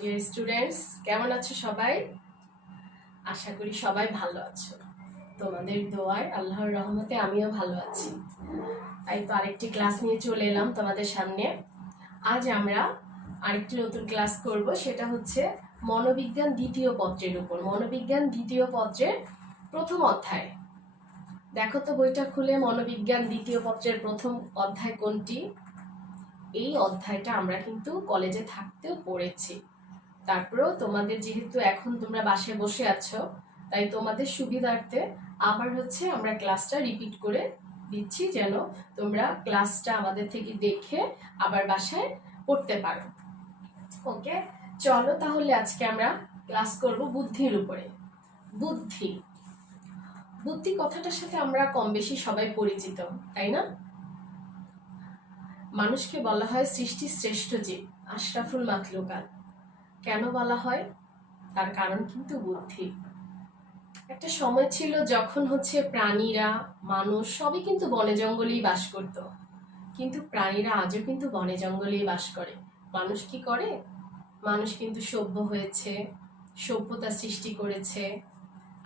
Dear students, কেমন আছো সবাই? আশা করি সবাই ভালো আছো। তোমাদের দোয়ায় আল্লাহর রহমতে আমিও ভালো আছি। তাই তো আরেকটি ক্লাস নিয়ে চলে এলাম তোমাদের সামনে। আজ আমরা আরেকটি নতুন ক্লাস করব, সেটা হচ্ছে মনোবিজ্ঞান দ্বিতীয় পত্রের উপর। মনোবিজ্ঞান দ্বিতীয় পত্রের প্রথম অধ্যায়। দেখো তো বইটা খুলে, মনোবিজ্ঞান দ্বিতীয় পত্রের প্রথম অধ্যায় কোনটি? এই অধ্যায়টা আমরা কিন্তু কলেজে থাকতেও পড়েছি। তারপরেও তোমাদের যেহেতু এখন তোমরা বাসায় বসে আছো, তাই তোমাদের সুবিধার্থে আবার আমরা ক্লাসটা রিপিট করে দিচ্ছি, যেন তোমরা ক্লাসটা আমাদের থেকে দেখে আবার বাসায় পড়তে পারো। ওকে, চলো তাহলে আজকে আমরা ক্লাস করব বুদ্ধির উপরে। বুদ্ধি বুদ্ধি কথাটার সাথে আমরা কম বেশি সবাই পরিচিত, তাই না? মানুষকে বলা হয় সৃষ্টির শ্রেষ্ঠ জীব, আশরাফুল মাখলুকাত। কেন বলা হয়? তার কারণ কিন্তু বুদ্ধি। একটা সময় ছিল যখন প্রাণীরা, মানুষ সবই কিন্তু বনে জঙ্গলেই বাস করত, কিন্তু প্রাণীরা আজও কিন্তু বনে জঙ্গলেই বাস করে। মানুষ কি করে? মানুষ কিন্তু সভ্য হয়েছে, সভ্যতা সৃষ্টি করেছে।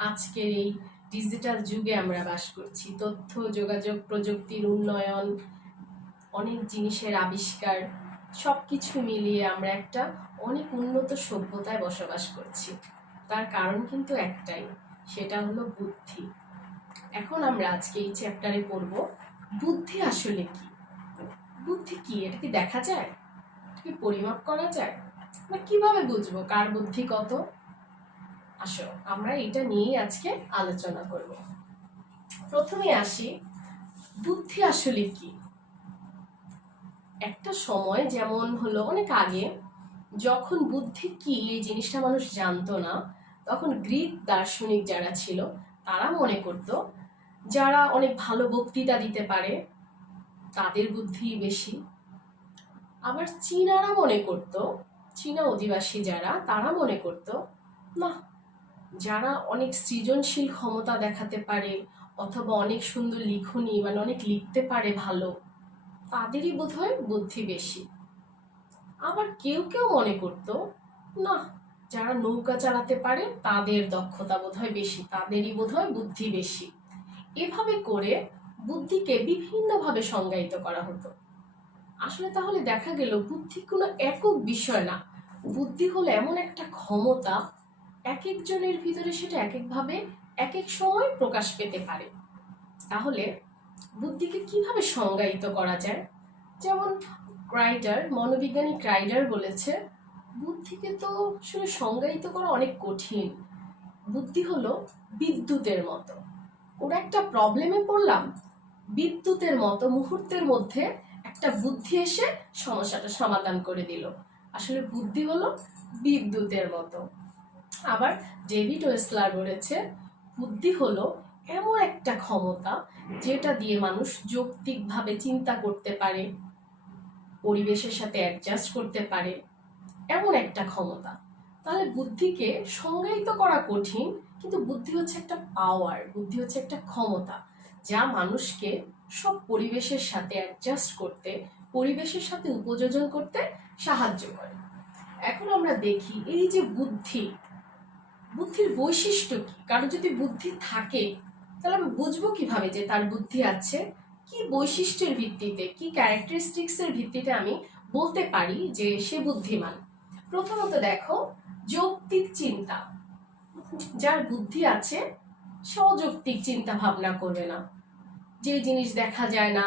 আজকের এই ডিজিটাল যুগে আমরা বাস করছি, তথ্য যোগাযোগ প্রযুক্তির উন্নয়ন, অনেক জিনিসের আবিষ্কার, সবকিছু মিলিয়ে আমরা একটা অনেক উন্নত সভ্যতায় বসবাস করছি। তার কারণ কিন্তু একটাই, সেটা হলো বুদ্ধি। এখন আমরা আজকে এই চ্যাপ্টারে পড়ব বুদ্ধি আসলে কি। বুদ্ধি কি? এটা কি দেখা যায়? এটা কি পরিমাপ করা যায়? না কিভাবে বুঝবো কার বুদ্ধি কত? আসো আমরা এটা নিয়েই আজকে আলোচনা করব। প্রথমে আসি, বুদ্ধি আসলে কি। একটা সময় যেমন হলো অনেক আগে, যখন বুদ্ধি কি এই জিনিসটা মানুষ জানতো না, তখন গ্রিক দার্শনিক যারা ছিল তারা মনে করত যারা অনেক ভালো বক্তৃতা দিতে পারে তাদের বুদ্ধি বেশি। আবার চীনারা মনে করত, চীনা অধিবাসী যারা, তারা মনে করত না, যারা অনেক সৃজনশীল ক্ষমতা দেখাতে পারে অথবা অনেক সুন্দর লিখনি, মানে অনেক লিখতে পারে ভালো, তাদেরই বোধহয় বুদ্ধি বেশি। আবার কেউ কেউ মনে করত না, যারা নৌকা চালাতে পারে তাদের দক্ষতা বোধহয় বেশি, তাদেরই বোধহয় বুদ্ধি বেশি। এভাবে করে বুদ্ধিকে বিভিন্নভাবে সংজ্ঞায়িত করা হতো। আসলে তাহলে দেখা গেল বুদ্ধি কোনো একক বিষয় না, বুদ্ধি হলো এমন একটা ক্ষমতা, এক একজনের ভিতরে সেটা এক একভাবে এক এক সময় প্রকাশ পেতে পারে। তাহলে বুদ্ধিকে কিভাবে সংজ্ঞায়িত করা যায়? যেমন মনোবিজ্ঞানী ক্রাইডার বলেছে, বুদ্ধিকে তো আসলে সংজ্ঞায়িত করা অনেক কঠিন। বুদ্ধি হলো বিদ্যুতের মতো। ওরা একটা প্রবলেমে পড়লাম, বিদ্যুতের মতো মুহূর্তের মধ্যে একটা বুদ্ধি এসে সমস্যাটা সমাধান করে দিল। আসলে বুদ্ধি হলো বিদ্যুতের মতো। আবার ডেভিড ওয়েসলার বলেছে, বুদ্ধি হলো এমন একটা ক্ষমতা যেটা দিয়ে মানুষ যৌক্তিকভাবে চিন্তা করতে পারে, পরিবেশের সাথে অ্যাডজাস্ট করতে পারে, এমন একটা ক্ষমতা। তাহলে বুদ্ধিকে সংজ্ঞায়িত করা কঠিন, কিন্তু বুদ্ধি হচ্ছে একটা পাওয়ার, বুদ্ধি হচ্ছে একটা ক্ষমতা যা মানুষকে সব পরিবেশের সাথে অ্যাডজাস্ট করতে, পরিবেশের সাথে উপযোজন করতে সাহায্য করে। এখন আমরা দেখি এই যে বুদ্ধির বৈশিষ্ট্য কি। কারো যদি বুদ্ধি থাকে তাহলে আমি বুঝবো কিভাবে যে তার বুদ্ধি আছে? কি বৈশিষ্ট্যের ভিত্তিতে, কি ক্যারেক্টারিস্টিক্সের ভিত্তিতে আমি বলতে পারি যে সে বুদ্ধিমান? প্রথমত দেখো, যৌক্তিক চিন্তা। যার বুদ্ধি আছে সে অযৌক্তিক চিন্তা ভাবনা করবে না, যে জিনিস দেখা যায় না,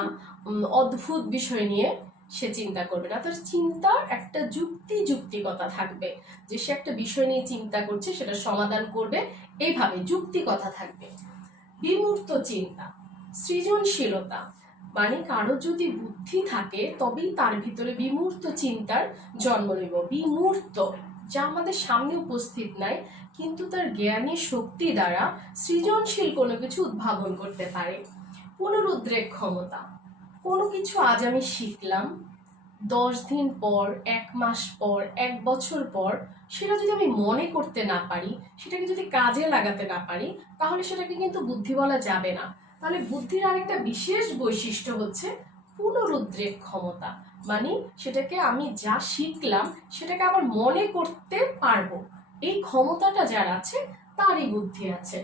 অদ্ভুত বিষয় নিয়ে সে চিন্তা করবে না। তার চিন্তার একটা যুক্তিকতা থাকবে, যে সে একটা বিষয় নিয়ে চিন্তা করছে, সেটা সমাধান করবে, এইভাবে যুক্তিকতা থাকবে। বিমূর্ত চিন্তা, সৃজনশীলতা, মানে কারো যদি বুদ্ধি থাকে তবেই তার ভিতরে বিমূর্ত চিন্তার জন্ম নেব। বিমূর্ত, যা আমাদের সামনে উপস্থিত নাই, কিন্তু তার জ্ঞানের শক্তি দ্বারা সৃজনশীল কোনো কিছু উদ্ভাবন করতে পারে। পুনরুদ্রেক ক্ষমতা, কোনো কিছু আজ আমি শিখলাম, 10 দিন পর, 1 মাস পর, 1 বছর পর সেটা যদি আমি মনে করতে না পারি, সেটাকে যদি কাজে লাগাতে না পারি, তাহলে সেটাকে কিন্তু বুদ্ধি বলা যাবে না। তাহলে বুদ্ধির আরেকটা বিশেষ বৈশিষ্ট্য হচ্ছে পুনরুদ্রেক ক্ষমতা, মানে সেটাকে আমি যা শিখলাম সেটাকে আবার মনে করতে পারবো, এই ক্ষমতাটা যার আছে তারই বুদ্ধি আছে।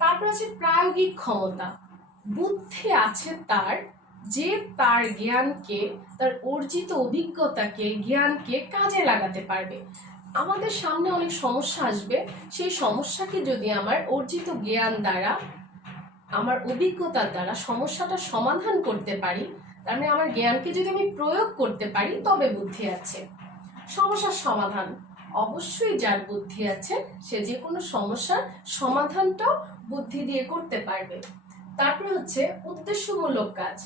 তারপর আছে প্রায়োগিক ক্ষমতা। বুদ্ধি আছে তার, যে তার জ্ঞানকে, তার অর্জিত অভিজ্ঞতাকে, জ্ঞানকে কাজে লাগাতে পারবে। আমাদের সামনে অনেক সমস্যা আসবে, সেই সমস্যাকে যদি আমার অর্জিত জ্ঞান দ্বারা, আমার অভিজ্ঞতার দ্বারা সমস্যাটা সমাধান করতে পারি, তার মানে আমার জ্ঞানকে যদি আমি প্রয়োগ করতে পারি, তবে বুদ্ধি আছে। সমস্যার সমাধান, অবশ্যই যার বুদ্ধি আছে সে যে কোনো সমস্যার সমাধানটাও বুদ্ধি দিয়ে করতে পারবে। তারপরে হচ্ছে উদ্দেশ্যমূলক কাজ।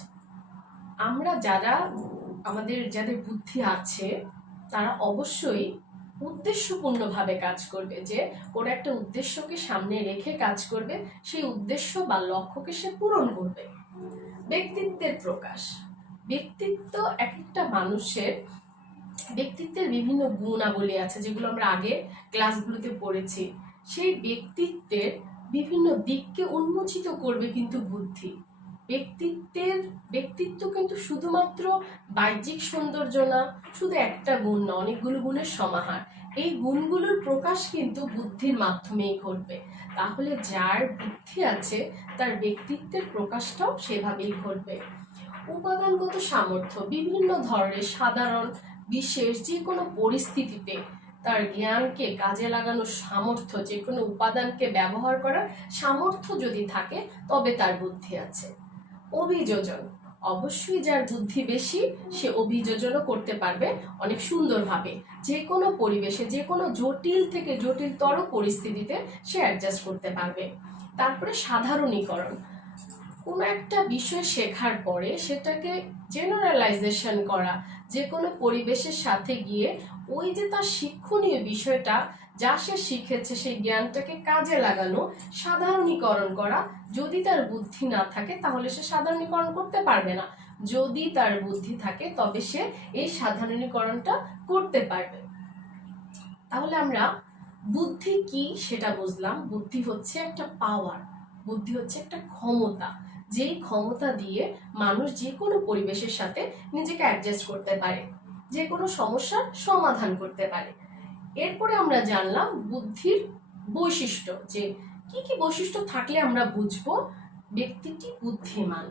আমরা যারা, আমাদের যাদের বুদ্ধি আছে তারা অবশ্যই উদ্দেশ্যপূর্ণভাবে কাজ করবে, যে কোনো একটা উদ্দেশ্যকে সামনে রেখে কাজ করবে, সেই উদ্দেশ্য বা লক্ষ্যকে সে পূরণ করবে। ব্যক্তিত্বের প্রকাশ। ব্যক্তিত্ব এক একটা মানুষের, ব্যক্তিত্বের বিভিন্ন গুণাবলী আছে যেগুলো আমরা আগে ক্লাসগুলোতে পড়েছি। সেই ব্যক্তিত্বের বিভিন্ন দিককে উন্মোচিত করবে কিন্তু বুদ্ধি। ব্যক্তিত্ব কিন্তু শুধুমাত্র বাহ্যিক সৌন্দর্য না, শুধু একটা গুণ না, অনেকগুলো গুণের সমাহার। এই গুণগুলোর প্রকাশ কিন্তু বুদ্ধির মাধ্যমেই ঘটবে। তাহলে যার বুদ্ধি আছে তার ব্যক্তিত্বের প্রকাশটাও সেভাবেই ঘটবে। উপাদানগত সামর্থ্য, বিভিন্ন ধরনের সাধারণ বিশেষ যে কোনো পরিস্থিতিতে তার জ্ঞানকে কাজে লাগানোর সামর্থ্য, যে কোনো উপাদানকে ব্যবহার করার সামর্থ্য যদি থাকে তবে তার বুদ্ধি আছে। অভিযোজন, অবশ্যই যার বুদ্ধি বেশি সে অভিযোজনও করতে পারবে অনেক সুন্দরভাবে, যে কোনো পরিবেশে, যে কোনো জটিল থেকে জটিলতর পরিস্থিতিতে সে অ্যাডজাস্ট করতে পারবে। তারপরে সাধারণীকরণ, কোনো একটা বিষয় শেখার পরে সেটাকে জেনারেলাইজেশন করা, যে কোনো পরিবেশের সাথে গিয়ে ওই যে তার শিক্ষণীয় বিষয়টা যা সে শিখেছে সেই জ্ঞানটাকে কাজে লাগানো, সাধারণীকরণ করা। যদি তার বুদ্ধি না থাকে তাহলে সে সাধারণীকরণ করতে পারবে না, যদি তার বুদ্ধি থাকে তবে সে এই সাধারণীকরণটা করতে পারবে। তাহলে আমরা বুদ্ধি কি সেটা বুঝলাম। বুদ্ধি হচ্ছে একটা পাওয়ার, বুদ্ধি হচ্ছে একটা ক্ষমতা, যেই ক্ষমতা দিয়ে মানুষ যে কোনো পরিবেশের সাথে নিজেকে অ্যাডজাস্ট করতে পারে, যে কোনো সমস্যার সমাধান করতে পারে। এরপরে আমরা জানলাম বুদ্ধির বৈশিষ্ট্য, যে কি কি বৈশিষ্ট্য থাকলে আমরা বুঝবো ব্যক্তিটি বুদ্ধিমান।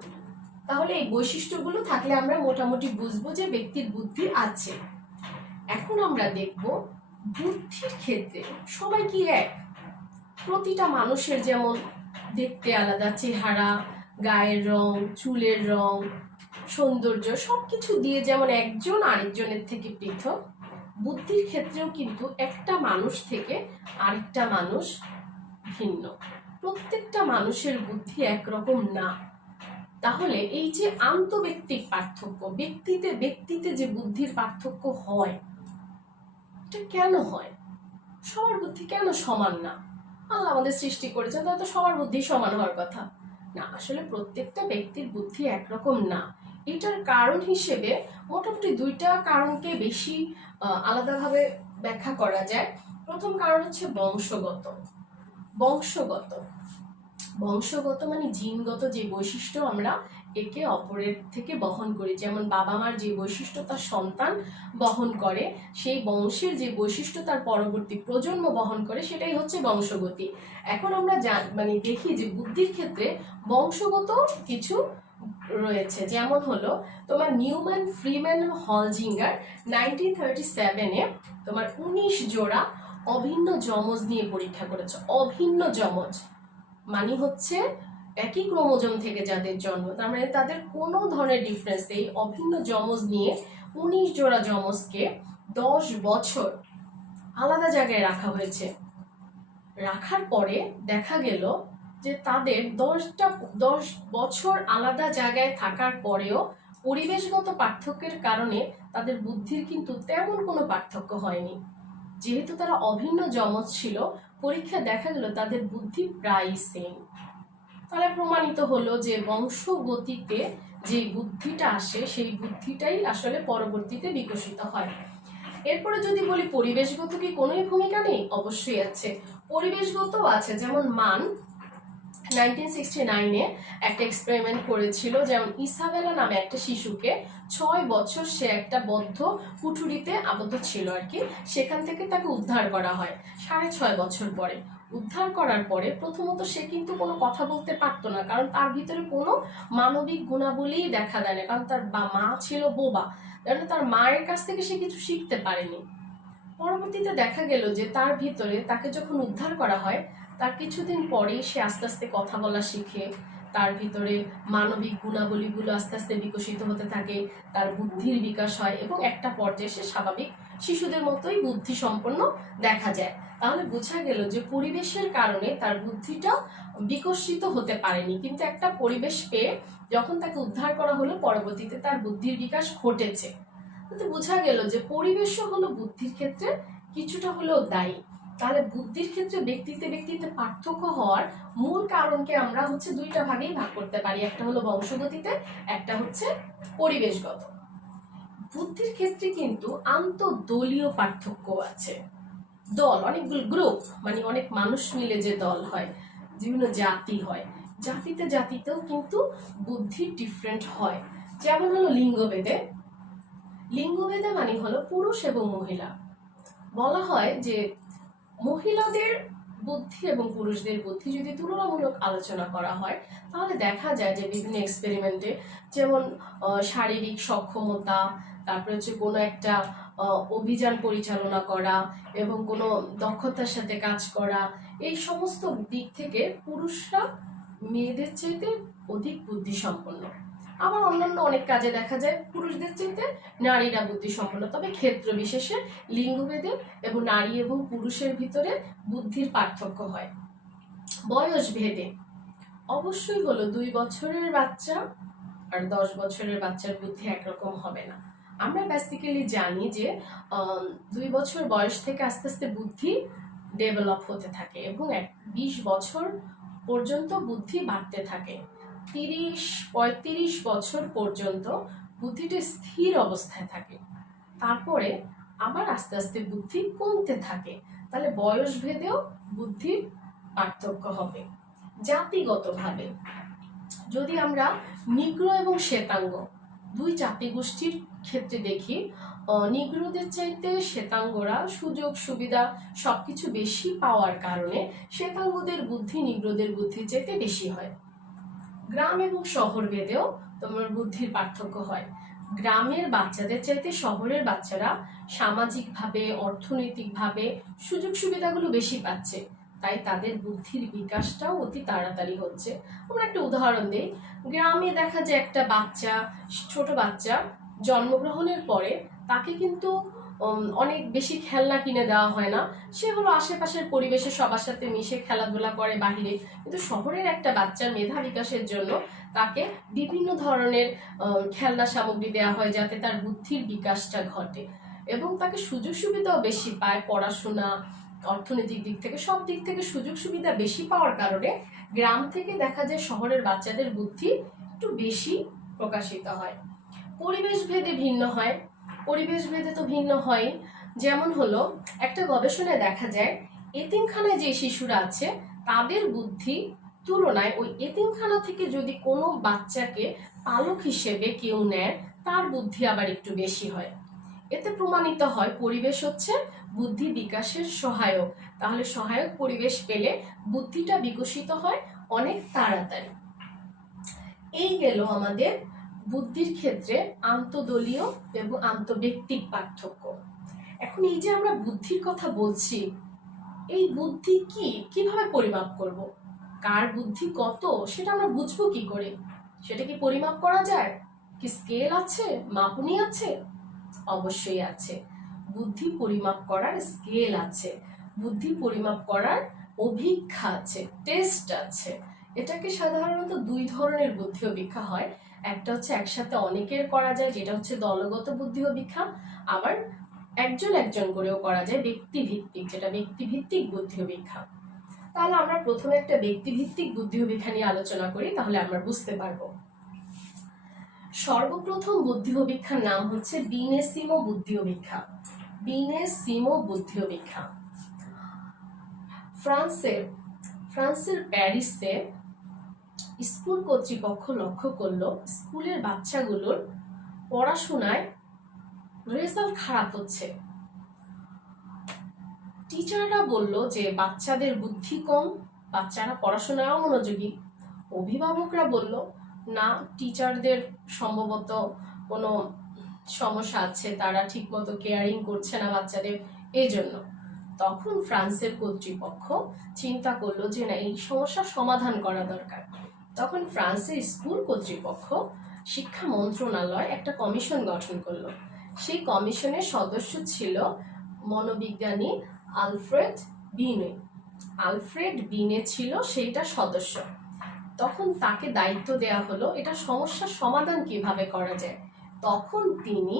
তাহলে এই বৈশিষ্ট্যগুলো থাকলে আমরা মোটামুটি বুঝবো যে ব্যক্তির বুদ্ধি আছে। এখন আমরা দেখব বুদ্ধির ক্ষেত্রে সবাই কি এক? প্রতিটা মানুষের যেমন দেখতে আলাদা চেহারা, গায়ের রং, চুলের রং, সৌন্দর্য সবকিছু দিয়ে যেমন একজন আরেকজনের থেকে পৃথক, বুদ্ধির ক্ষেত্রেও কিন্তু একটা মানুষ থেকে আরেকটা মানুষ ভিন্ন। প্রত্যেকটা মানুষের বুদ্ধি একরকম না। তাহলে এই যে আন্তঃব্যক্তিক পার্থক্য, ব্যক্তিতে যে বুদ্ধির পার্থক্য হয়, এটা কেন হয়? সবার বুদ্ধি কেন সমান না? আল্লাহ আমাদের সৃষ্টি করেছেন, তাহলে তো সবার বুদ্ধি সমান হওয়ার কথা না। আসলে প্রত্যেকটা ব্যক্তির বুদ্ধি একরকম না। এটার কারণ হিসেবে মোটামুটি দুইটা কারণকে বেশি আলাদাভাবে ব্যাখ্যা করা যায়। প্রথম কারণ হচ্ছে বংশগত। বংশগত মানে জিনগত যে বৈশিষ্ট্য আমরা একে অপরের থেকে বহন করি, যেমন বাবা মার যে বৈশিষ্ট্য তার সন্তান বহন করে, সেই বংশের যে বৈশিষ্ট্য তার পরবর্তী প্রজন্ম বহন করে, সেটাই হচ্ছে বংশগতি। এখন আমরা দেখি যে বুদ্ধির ক্ষেত্রে বংশগত কিছু রয়েছে, যেমন হলো তোমার নিউম্যান, ফ্রিম্যান, হলজিঙ্গার 1937-এ তোমার 19 জোড়া অভিন্ন যমজ নিয়ে পরীক্ষা করেছে। অভিন্ন যমজ মানে হচ্ছে একই ক্রোমোজোম থেকে যাদের জন্ম, তার মানে তাদের কোনো ধরনের ডিফারেন্স নেই। অভিন্ন যমজ নিয়ে 19 জোড়া যমজকে 10 বছর আলাদা জায়গায় রাখা হয়েছে। রাখার পরে দেখা গেল যে তাদের 10 বছর আলাদা জায়গায় থাকার পরেও পরিবেশগত পার্থক্যের কারণে তাদের বুদ্ধির কিন্তু তেমন কোনো পার্থক্য হয়নি। যেহেতু তারা অভিন্ন যমজ ছিল, পরীক্ষা দেখা গেল তাদের বুদ্ধি প্রায় সেম। তাহলে প্রমাণিত হলো যে বংশগতিতে যে বুদ্ধিটা আসে সেই বুদ্ধিটাই আসলে পরবর্তীতে বিকশিত হয়। এরপরে যদি বলি পরিবেশগত কি কোনোই ভূমিকা নেই? অবশ্যই আছে, পরিবেশগত আছে। যেমন মান, 1969-এ একটা এক্সপেরিমেন্ট করেছিল, যেমন ইসাবেলা নামে একটা শিশুকে 6 বছর সে একটা বদ্ধ কুঠুরিতে আবদ্ধ ছিল আর কি, সেখান থেকে তাকে উদ্ধার করা হয় 6.5 বছর পরে। উদ্ধার করার পরে প্রথমত সে কিন্তু কোনো কথা বলতে পারতো না, কারণ তার ভিতরে কোনো মানবিক গুণাবলী দেখা দেয় না, কারণ তার মা ছিল বোবা, কারণ তার মায়ের কাছ থেকে সে কিছু শিখতে পারেনি। পরবর্তীতে দেখা গেল যে তার ভিতরে তাকে যখন উদ্ধার করা হয়, তার কিছুদিন পরেই সে আস্তে আস্তে কথা বলা শিখে, তার ভিতরে মানবিক গুণাবলীগুলো আস্তে আস্তে বিকশিত হতে থাকে, তার বুদ্ধির বিকাশ হয় এবং একটা পর্যায়ে সে স্বাভাবিক শিশুদের মতোই বুদ্ধি সম্পন্ন দেখা যায়। তাহলে বোঝা গেল যে পরিবেশের কারণে তার বুদ্ধিটা বিকশিত হতে পারেনি, কিন্তু একটা পরিবেশ পেয়ে যখন তাকে উদ্ধার করা হলো পরবর্তীতে তার বুদ্ধির বিকাশ ঘটেছে। তো বোঝা গেল যে পরিবেশও হলো বুদ্ধির ক্ষেত্রে কিছুটা হলেও দায়ী। তাহলে বুদ্ধির ক্ষেত্রে ব্যক্তিতে ব্যক্তিতে পার্থক্য হওয়ার মূল কারণকে আমরা হচ্ছে দুইটা ভাগেই ভাগ করতে পারি, একটা হলো বংশগতিতে, একটা হচ্ছে পরিবেশগত। বুদ্ধির ক্ষেত্রে কিন্তু আন্তঃদলীয় পার্থক্য আছে। দল, অনেকগুলো গ্রুপ, মানে অনেক মানুষ মিলে যে দল হয়, বিভিন্ন জাতি হয়, জাতিতেও কিন্তু বুদ্ধি ডিফারেন্ট হয়। যেমন হলো লিঙ্গভেদে, লিঙ্গভেদে মানে হলো পুরুষ এবং মহিলা। বলা হয় যে মহিলাদের বুদ্ধি এবং পুরুষদের বুদ্ধি যদি তুলনামূলক আলোচনা করা হয়, তাহলে দেখা যায় যে বিভিন্ন এক্সপেরিমেন্টে, যেমন শারীরিক সক্ষমতা, তারপরে হচ্ছে কোনো একটা অভিযান পরিচালনা করা এবং কোনো দক্ষতার সাথে কাজ করা, এই সমস্ত দিক থেকে পুরুষরা মেয়েদের চাইতে অধিক বুদ্ধিসম্পন্ন। আবার অন্যান্য অনেক কাজে দেখা যায় পুরুষদের চাইতে নারীরা বুদ্ধিসম্পন্ন। তবে ক্ষেত্র বিশেষে লিঙ্গভেদে এবং নারী এবং পুরুষের ভিতরে বুদ্ধির পার্থক্য হয়। বয়স ভেদে অবশ্যই হলো 2 বছরের বাচ্চা আর 10 বছরের বাচ্চার বুদ্ধি একরকম হবে না। আমরা বেসিক্যালি জানি যে 2 বছর বয়স থেকে আস্তে আস্তে বুদ্ধি ডেভেলপ হতে থাকে এবং 20 বছর পর্যন্ত বুদ্ধি বাড়তে থাকে। 30-35 বছর পর্যন্ত বুদ্ধিটি স্থির অবস্থায় থাকে, তারপরে আবার আস্তে আস্তে বুদ্ধি কমতে থাকে। তাহলে বয়স ভেদেও বুদ্ধির পার্থক্য হবে। জাতিগতভাবে যদি আমরা নিগ্রো এবং শ্বেতাঙ্গ দুই জাতিগোষ্ঠীর ক্ষেত্রে দেখি, নিগ্রোদের চাইতে শ্বেতাঙ্গরা সুযোগ সুবিধা সবকিছু বেশি পাওয়ার কারণে শ্বেতাঙ্গদের বুদ্ধি নিগ্রোদের বুদ্ধির চাইতে বেশি হয়। গ্রাম এবং শহর ভেদেও তোমার বুদ্ধির পার্থক্য হয়। গ্রামের বাচ্চাদের চাইতে শহরের বাচ্চারা সামাজিকভাবে, অর্থনৈতিকভাবে সুযোগ সুবিধাগুলো বেশি পাচ্ছে, তাই তাদের বুদ্ধির বিকাশটাও অতি তাড়াতাড়ি হচ্ছে। আমরা একটা উদাহরণ দিই। গ্রামে দেখা যায় একটা বাচ্চা, ছোট বাচ্চা জন্মগ্রহণের পরে তাকে কিন্তু অনেক বেশি খেলনা কিনে দেওয়া হয় না, সে হলো আশেপাশের পরিবেশে সবার সাথে মিশে খেলাধুলা করে বাহিরে। কিন্তু শহরের একটা বাচ্চার মেধা বিকাশের জন্য তাকে বিভিন্ন ধরনের খেলনা সামগ্রী দেওয়া হয়, যাতে তার বুদ্ধির বিকাশটা ঘটে এবং তাকে সুযোগ সুবিধাও বেশি পায়। পড়াশোনা, অর্থনৈতিক দিক থেকে, সব দিক থেকে সুযোগ সুবিধা বেশি পাওয়ার কারণে গ্রাম থেকে দেখা যায় শহরের বাচ্চাদের বুদ্ধি একটু বেশি প্রকাশিত হয়। পরিবেশ ভেদে ভিন্ন হয়। পরিবেশ ভেদে তো ভিন্ন হয়, যেমন হলো একটা গবেষণায় দেখা যায় এতিমখানায় যে শিশুরা আছে তাদের বুদ্ধি তুলনায় ওই এতিমখানা থেকে যদি কোনো বাচ্চাকে পালক হিসেবে কেউ নেয়, তার বুদ্ধি আবার একটু বেশি হয়। এতে প্রমাণিত হয় পরিবেশ হচ্ছে বুদ্ধি বিকাশের সহায়ক। তাহলে সহায়ক পরিবেশ পেলে বুদ্ধিটা বিকশিত হয় অনেক তাড়াতাড়ি। এই গেল আমাদের বুদ্ধির ক্ষেত্রে আন্তঃদলীয় এবং আন্তঃব্যক্তিক পার্থক্য। এখন এই যে আমরা বুদ্ধির কথা বলছি, এই বুদ্ধি কিভাবে পরিমাপ করব? কার বুদ্ধি কত সেটা আমরা বুঝবো কি করে? সেটা কি পরিমাপ করা যায়? কি স্কেল আছে, মাপুনি আছে? অবশ্যই আছে। বুদ্ধি পরিমাপ করার স্কেল আছে, বুদ্ধি পরিমাপ করার অভিক্ষা আছে, টেস্ট আছে। এটাকে সাধারণত 2 ধরনের বুদ্ধি অভিক্ষা হয়। একটা হচ্ছে একসাথে অনেকের করা যায়, যেটা হচ্ছে দলগত বুদ্ধি অভিক্ষা। আবার একজন একজন করেও করা যায়, ব্যক্তিভিত্তিক, যেটা ব্যক্তিভিত্তিক বুদ্ধি অভিক্ষা। তাহলে আমরা প্রথমে একটা ব্যক্তিভিত্তিক বুদ্ধি অভিক্ষা নিয়ে আলোচনা করি, তাহলে আমরা বুঝতে পারবো। সর্বপ্রথম বুদ্ধি অভিক্ষার নাম হচ্ছে বিনেসিমো বুদ্ধি অভিক্ষা। বিনেসিমো বুদ্ধি অভিক্ষা ফ্রান্সের প্যারিসে স্কুল কর্তৃপক্ষ লক্ষ্য করলো স্কুলের বাচ্চাগুলোর পড়াশোনায় রেজাল্ট খারাপ হচ্ছে। টিচাররা বলল যে বাচ্চাদের বুদ্ধি কম, বাচ্চারা পড়াশোনায় অমনোযোগী। অভিভাবকরা বলল না, টিচারদের সম্ভবত কোনো সমস্যা আছে, তারা ঠিকমতো কেয়ারিং করছে না বাচ্চাদের, এই জন্য। তখন ফ্রান্সের কর্তৃপক্ষ চিন্তা করলো যে না, এই সমস্যার সমাধান করা দরকার। তখন ফ্রান্সের স্কুল কর্তৃপক্ষ শিক্ষা মন্ত্রণালয় একটা কমিশন গঠন করলো। সেই কমিশনের সদস্য ছিল মনোবিজ্ঞানী আলফ্রেড বিনে। আলফ্রেড বিনে ছিল সেইটা সদস্য। তখন তাকে দায়িত্ব দেয়া হলো এটা সমস্যার সমাধান কিভাবে করা যায়। তখন তিনি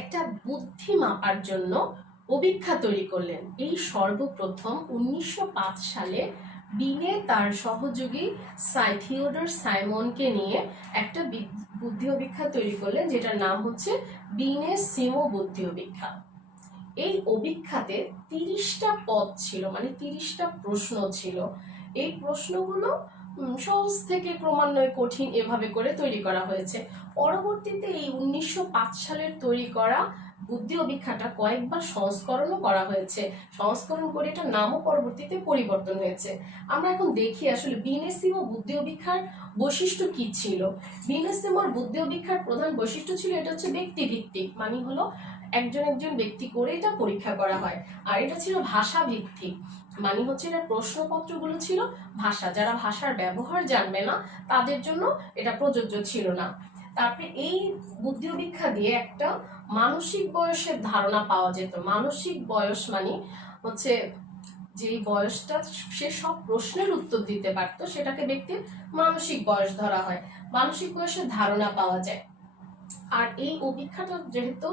একটা বুদ্ধি মাপার জন্য অভিক্ষা তৈরি করলেন। এই সর্বপ্রথম 1905 সালে বিনে তার সহযোগী থিওডর সাইমনকে নিয়ে একটা বুদ্ধি অভিক্ষা তৈরি করলেন, যেটার নাম হচ্ছে বিনে সিমো বুদ্ধি অভিক্ষা। এই অভিক্ষাতে 30টা পদ ছিল, মানে 30টা প্রশ্ন ছিল। এই প্রশ্নগুলো সহজ থেকে ক্রমান্বয়ে কঠিন এভাবে করে তৈরি করা হয়েছে। পরবর্তীতে এই 1905 সালের তৈরি করা বুদ্ধি অভিক্ষাটা কয়েকবার সংস্করণও করা হয়েছে। সংস্করণ করে এটার নামও পরবর্তীতে পরিবর্তন হয়েছে। আমরা এখন দেখি আসলে বিনেসিমো বুদ্ধি অভিক্ষার বৈশিষ্ট্য কি ছিল। বিনেসিমোর বুদ্ধি অভিক্ষার প্রধান বৈশিষ্ট্য ছিল এটা হচ্ছে ব্যক্তিভিত্তিক, মানে হলো একজন একজন ব্যক্তি করে এটা পরীক্ষা করা হয়। আর এটা ছিল ভাষা ভিত্তিক, মানে হচ্ছে এটা প্রশ্নপত্রগুলো ছিল ভাষা, যারা ভাষার ব্যবহার জানবে না তাদের জন্য এটা প্রযোজ্য ছিল না। তারপরে এই বুদ্ধি অভিক্ষা দিয়ে একটা মানসিক বয়সের ধারণা পাওয়া যেত। মানসিক বয়স মানে হচ্ছে যেই বয়সটা সে সব প্রশ্নের উত্তর দিতে পারতো সেটাকে ব্যক্তির মানসিক বয়স ধরা হয়। মানসিক বয়সের ধারণা পাওয়া যায়। আর এই অভিক্ষাটা যেহেতু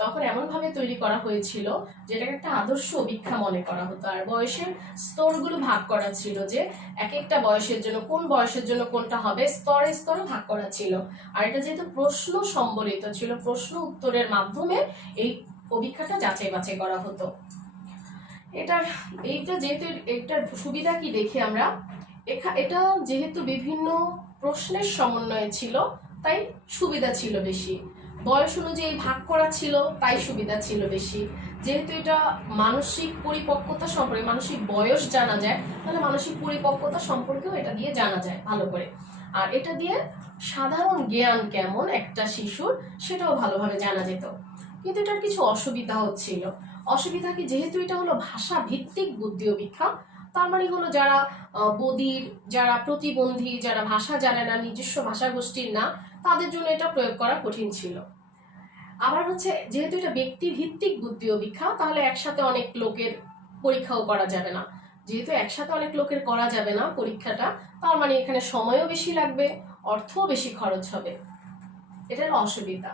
তখন এমন ভাবে তৈরি করা হয়েছিল যেটাকে একটা আদর্শ অভিক্ষা মনে করা হতো। আর বয়সের স্তরগুলো ভাগ করা ছিল, যে এক একটা বয়সের জন্য কোন বয়সের জন্য কোনটা হবে স্তরে স্তরে ভাগ করা ছিল। আর এটা যেহেতু প্রশ্ন সম্বলিত ছিল, প্রশ্ন উত্তরের মাধ্যমে এই অভিক্ষাটা যাচাই বাছাই করা হতো। এইটা যেহেতু এটার সুবিধা কি দেখি আমরা, এটা যেহেতু বিভিন্ন প্রশ্নের সমন্বয়ে ছিল তাই সুবিধা ছিল বেশি। বয়স অনুযায়ী ভাগ করা ছিল তাই সুবিধা ছিল বেশি। যেহেতু এটা মানসিক পরিপক্কতা সম্পর্কে, মানসিক বয়স জানা যায়, তাহলে মানসিক পরিপক্কতা সম্পর্কেও এটা দিয়ে জানা যায় ভালো করে। আর এটা দিয়ে সাধারণ জ্ঞান কেমন একটা শিশুর সেটাও ভালোভাবে জানা যেত। কিন্তু এটার কিছু অসুবিধা হচ্ছিল। অসুবিধা কি, যেহেতু এটা হলো ভাষা ভিত্তিক বুদ্ধি অভিক্ষা, তার মানে হলো যারা বধির, যারা প্রতিবন্ধী, যারা ভাষা জানে না, নিজস্ব ভাষা গোষ্ঠীর না, তাদের জন্য এটা প্রয়োগ করা কঠিন ছিল। আবার হচ্ছে যেহেতু এটা ব্যক্তি ভিত্তিক বুদ্ধি অভিক্ষা, তাহলে একসাথে অনেক লোকের পরীক্ষাও করা যাবে না। যেহেতু একসাথে অনেক লোকের করা যাবে না পরীক্ষাটা, তার মানে এখানে সময়ও বেশি লাগবে, অর্থও বেশি খরচ হবে। এটার অসুবিধা।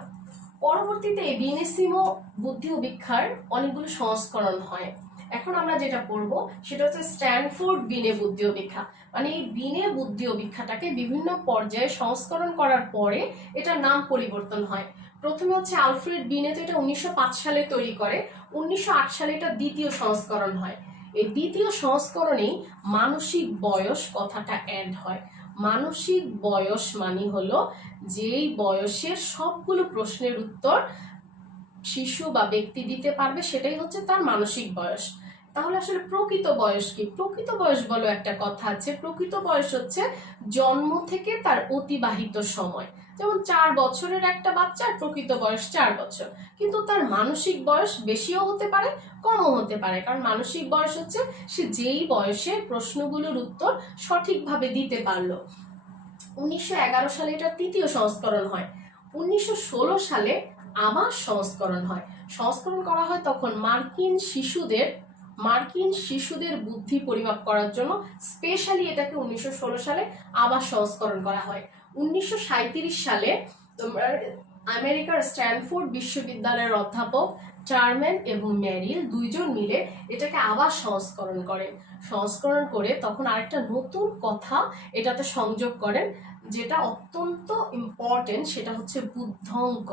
পরবর্তীতে এই বিনেসিমো বুদ্ধি অভিক্ষার অনেকগুলো সংস্করণ হয়। এখন আমরা যেটা পড়বো সেটা হচ্ছে স্ট্যানফোর্ড বিনে বুদ্ধি অভিক্ষা। মানে এই বিনে বুদ্ধি অভিক্ষাটাকে বিভিন্ন পর্যায়ে সংস্করণ করার পরে এটার নাম পরিবর্তন হয়। প্রথমে হচ্ছে আলফ্রেড বিনে, তো এটা 1905 সালে তৈরি করে। 1908 সালে এটা দ্বিতীয় সংস্করণ হয়। এই দ্বিতীয় সংস্করণেই মানসিক বয়স কথাটা অ্যাড হয়। মানসিক বয়স মানে হলো যেই বয়সের সবগুলো প্রশ্নের উত্তর শিশু বা ব্যক্তি দিতে পারবে, সেটাই হচ্ছে তার মানসিক বয়স। তাহলে আসলে প্রকৃত বয়স কি? প্রকৃত বয়স বলো একটা কথা আছে। প্রকৃত বয়স হচ্ছে জন্ম থেকে তার অতিবাহিত সময়। যেমন 4 বছরের একটা বাচ্চার প্রকৃত বয়স 4 বছর, কিন্তু তার মানসিক বয়স বেশিও হতে পারে কমও হতে পারে। কারণ মানসিক বয়স হচ্ছে সে যেই বয়সে প্রশ্নগুলোর উত্তর সঠিকভাবে দিতে পারলো। 1911 সালে এটা তৃতীয় সংস্করণ হয়। 1916 সালে আবার সংস্করণ হয়। সংস্করণ করা হয় তখন মার্কিন শিশুদের বুদ্ধি পরিমাপ করার জন্য স্পেশালি এটাকে 1916 সালে আবার সংস্করণ করা হয়। 1937 সালে আমেরিকার স্ট্যানফোর্ড বিশ্ববিদ্যালয়ের অধ্যাপক টারম্যান এবং মেরিল দুইজন মিলে এটাকে আবার সংস্করণ করে তখন আরেকটা নতুন কথা এটাতে সংযোগ করেন, যেটা অত্যন্ত ইম্পর্টেন্ট। সেটা হচ্ছে বুদ্ধাঙ্ক,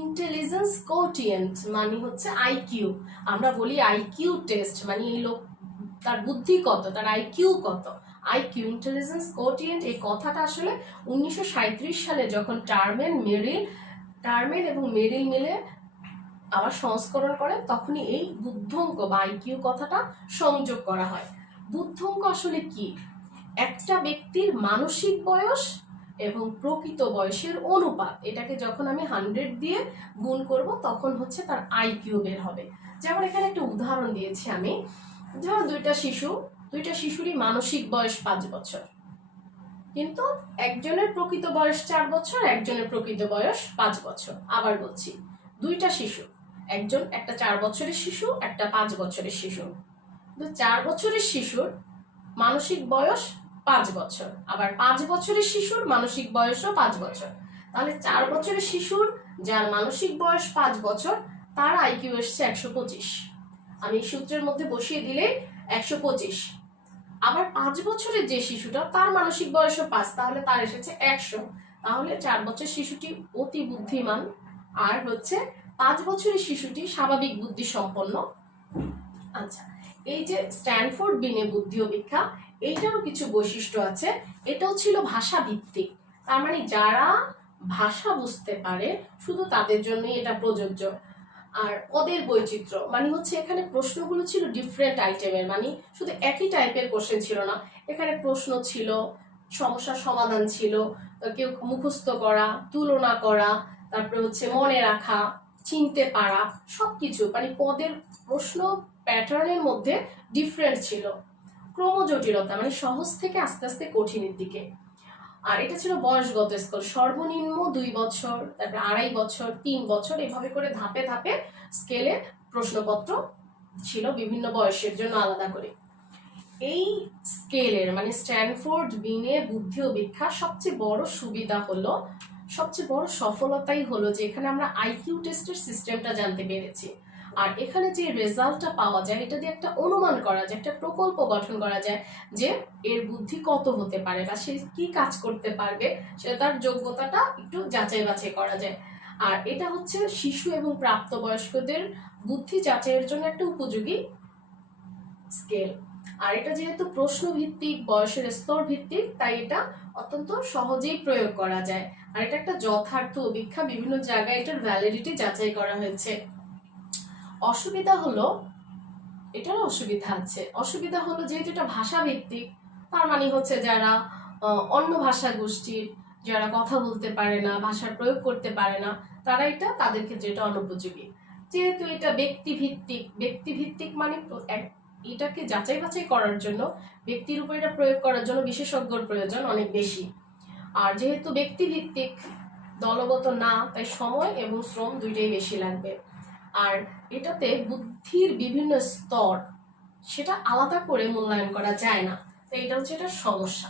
ইন্টেলিজেন্স কোটিয়েন্ট, মানে হচ্ছে আইকিউ। আমরা বলি আইকিউ টেস্ট, মানে এই লোক তার বুদ্ধি কত, তার আইকিউ কত। আইকিউ, ইন্টেলিজেন্স কোটিয়েন্ট, এই কথাটা আসলে 1937 সালে যখন টার্মেন এবং মেরিল মিলে আবার সংস্করণ করে, তখনই এই বুদ্ধাঙ্ক বা আইকিউ কথাটা সংযোগ করা হয়। বুদ্ধাঙ্ক আসলে কি? একটা ব্যক্তির মানসিক বয়স এবং প্রকৃত বয়সের অনুপাত, এটাকে যখন আমি 100 দিয়ে গুণ করব তখন হচ্ছে তার আইকিউ বের হবে। যেমন এখানে একটা উদাহরণ দিয়েছি আমি, যেমন দুইটা শিশুরই মানসিক বয়স 5 বছর, কিন্তু একজনের প্রকৃত বয়স 4 বছর, একজনের প্রকৃত বয়স 5 বছর। আবার বলছি, দুইটা শিশু, একটা 4 বছরের শিশু, একটা 5 বছরের শিশু। 4 বছরের শিশুর মানসিক বয়স 5 বছর, আবার 5 বছরের শিশুর মানসিক বয়সও 5 বছর। তাহলে 4 বছরের শিশুর যার মানসিক বয়স 5 বছর, তার আইকিউ এসছে 125। আমি সূত্রের মধ্যে বসিয়ে দিলে 125। আবার 5 বছরের যে শিশুটা, তার মানসিক বয়সও 5, তাহলে তার এসেছে 100। তাহলে 4 বছরের শিশুটি অতি বুদ্ধিমান, আর হচ্ছে 5 বছরের শিশুটি স্বাভাবিক বুদ্ধি সম্পন্ন। আচ্ছা, এই যে স্ট্যানফোর্ড বিনে বুদ্ধি অপেক্ষা, এইটারও কিছু বৈশিষ্ট্য আছে। এটাও ছিল ভাষা ভিত্তিক, তার মানে যারা ভাষা বুঝতে পারে শুধু তাদের জন্যই এটা প্রযোজ্য। আর পদের বৈচিত্র্য মানে হচ্ছে এখানে প্রশ্নগুলো ছিল ডিফারেন্ট আইটেমের, মানে শুধু একই টাইপের কোশ্চেন ছিল না, এখানে প্রশ্ন ছিল, সমস্যার সমাধান ছিল, কেউ মুখস্থ করা, তুলনা করা, তারপরে হচ্ছে মনে রাখা, চিনতে পারা, সবকিছু মানে পদের প্রশ্ন প্যাটার্নের মধ্যে ডিফারেন্ট ছিল। ক্রমজটিলতা মানে সহজ থেকে আস্তে আস্তে কঠিনের দিকে। আর এটা ছিল বয়সগত স্কেল, সর্বনিম্ন 2 বছর, তারপরে 2.5 বছর, 3 বছর, এভাবে করে ধাপে ধাপে স্কেলে প্রশ্নপত্র ছিল বিভিন্ন বয়সের জন্য আলাদা করে। এই স্কেলের মানে স্ট্যানফোর্ড বিনে বুদ্ধি অপেক্ষা সবচেয়ে বড় সুবিধা হলো, সবচেয়ে বড় সফলতাই হলো যে এখানে আমরা আইকিউ টেস্টের সিস্টেমটা জানতে পেরেছি। আর এখানে যে রেজাল্টটা পাওয়া যায়, এটা দিয়ে একটা অনুমান করা যায়, একটা প্রকল্প গঠন করা যায় যে এর বুদ্ধি কত হতে পারে বা সে কি কাজ করতে পারবে, সেটা তার যোগ্যতাটা একটু যাচাই বাছাই করা যায়। আর এটা হচ্ছে শিশু এবং প্রাপ্তবয়স্কদের বুদ্ধি যাচাইয়ের জন্য একটা উপযোগী স্কেল। আর এটা যেহেতু প্রশ্ন ভিত্তিক, বয়সের স্তর ভিত্তিক, তাই এটা অত্যন্ত সহজেই প্রয়োগ করা যায়। আর এটা একটা যথার্থ অপেক্ষা, বিভিন্ন জায়গায় এটার ভ্যালিডিটি যাচাই করা হয়েছে। অসুবিধা হলো, এটারও অসুবিধা আছে। অসুবিধা হলো যেহেতু এটা ভাষা ভিত্তিক, তার মানে হচ্ছে যারা অন্য ভাষা গোষ্ঠীর, যারা কথা বলতে পারে না, ভাষার প্রয়োগ করতে পারে না, তারা তাদের ক্ষেত্রে এটা অনুপযোগী। যেহেতু এটা ব্যক্তি ভিত্তিক মানে এটাকে যাচাই বাছাই করার জন্য, ব্যক্তির উপর এটা প্রয়োগ করার জন্য বিশেষজ্ঞর প্রয়োজন অনেক বেশি। আর যেহেতু ব্যক্তি ভিত্তিক, দলগত না, তাই সময় এবং শ্রম দুইটাই বেশি লাগবে। আর এটাতে বুদ্ধির বিভিন্ন স্তর সেটা আলাদা করে মূল্যায়ন করা যায় না, তো এটা হচ্ছে একটা সমস্যা।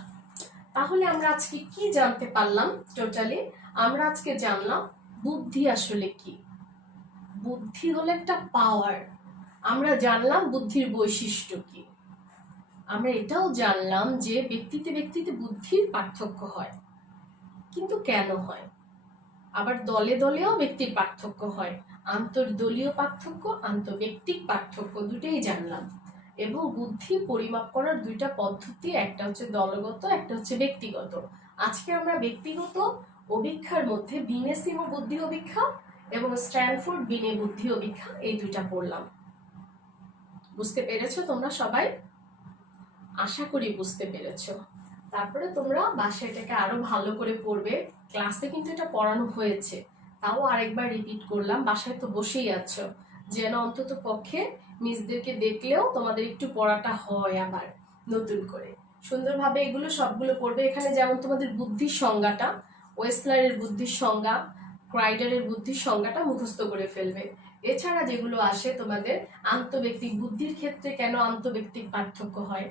তাহলে আমরা আজকে কি জানতে পারলাম? টোটালি আমরা আজকে জানলাম বুদ্ধি আসলে কি। বুদ্ধি হলো একটা পাওয়ার। আমরা জানলাম বুদ্ধির বৈশিষ্ট্য কি। আমরা এটাও জানলাম যে ব্যক্তিতে বুদ্ধির পার্থক্য হয়, কিন্তু কেন হয়। আবার দলে দলেও ব্যক্তির পার্থক্য হয়, আন্তর্দলীয় পার্থক্য, আন্তঃব্যক্তিক পার্থক্য, দুটোই জানলাম। এবং বুদ্ধি পরিমাপ করার দুইটা পদ্ধতি, একটা হচ্ছে দলগত, একটা হচ্ছে ব্যক্তিগত। আজকে আমরা ব্যক্তিগত অপেক্ষার মধ্যে বিনেসিমো বুদ্ধি অপেক্ষা এবং স্ট্যানফোর্ড বিনে বুদ্ধি অপেক্ষা, এই দুইটা পড়লাম। বুঝতে পেরেছো তোমরা সবাই? আশা করি বুঝতে পেরেছো। তারপরে তোমরা বাসায় এটাকে আরো ভালো করে পড়বে। ক্লাসে কিন্তু এটা পড়ানো হয়েছে, তাও আরেকবার রিপিট করলাম। বাসায় তো বসেই আছো, যেন অন্তত পক্ষে মিসদেরকে দেখলেও তোমাদের একটু পড়াটা হয় আবার নতুন করে। সুন্দরভাবে এগুলো সবগুলো পড়বে। এখানে যেমন তোমাদের বুদ্ধির সংজ্ঞাটা, ওয়েসলারের বুদ্ধির সংজ্ঞা, ক্রাইডারের বুদ্ধির সংজ্ঞাটা মুখস্থ করে ফেলবে। এছাড়া যেগুলো আসে তোমাদের আন্তঃব্যক্তিক বুদ্ধির ক্ষেত্রে কেন আন্তঃব্যক্তিক পার্থক্য হয়,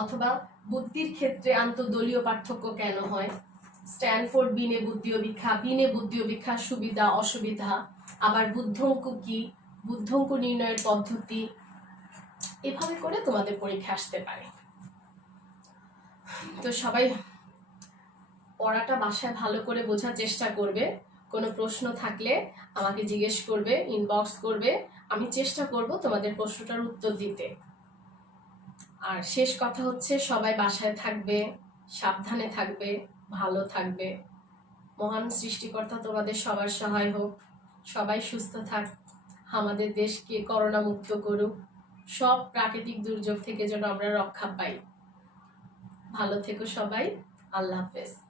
অথবা বুদ্ধির ক্ষেত্রে আন্তঃদলীয় পার্থক্য কেন হয়, স্ট্যানফোর্ড বিনে বুদ্ধি অপেক্ষা সুবিধা অসুবিধা, আবার বুদ্ধাঙ্ক কি, বুদ্ধাঙ্ক নির্ণয়ের পদ্ধতি, এভাবে করে তোমাদের পরীক্ষা আসতে পারে। তো সবাই পড়াটা বাসায় ভালো করে বোঝার চেষ্টা করবে। কোনো প্রশ্ন থাকলে আমাকে জিজ্ঞেস করবে, ইনবক্স করবে, আমি চেষ্টা করব তোমাদের প্রশ্নটার উত্তর দিতে। আর শেষ কথা হচ্ছে, সবাই বাসায় থাকবে, সাবধানে থাকবে, ভালো থাকবে। মহান সৃষ্টিকর্তা তোমাদের সবার সহায় হোক, সবাই সুস্থ থাক, আমাদের দেশকে করোনা মুক্ত করুক, সব প্রাকৃতিক দুর্যোগ থেকে যেন আমরা রক্ষা পাই। ভালো থেকো সবাই, আল্লাহ হাফেজ।